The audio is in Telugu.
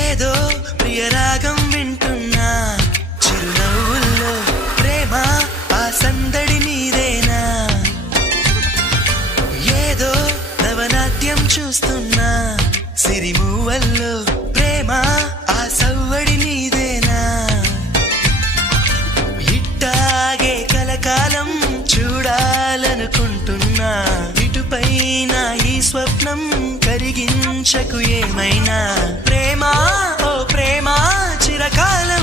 ఏదో ప్రియరాగం వింటున్నా చిరునవ్వుల్లో ప్రేమ ఆ సందడి నీదేనా ఏదో నవనాట్యం చూస్తున్నా సిరిమూవల్లో ప్రేమ ఆ సవ్వడి నీదేనా ఇట్టాగే కలకాలం చూడాలనుకుంటున్నా ఇటుపైన ఈ స్వప్నం కరిగించకు ఏమైనా ప్రేమ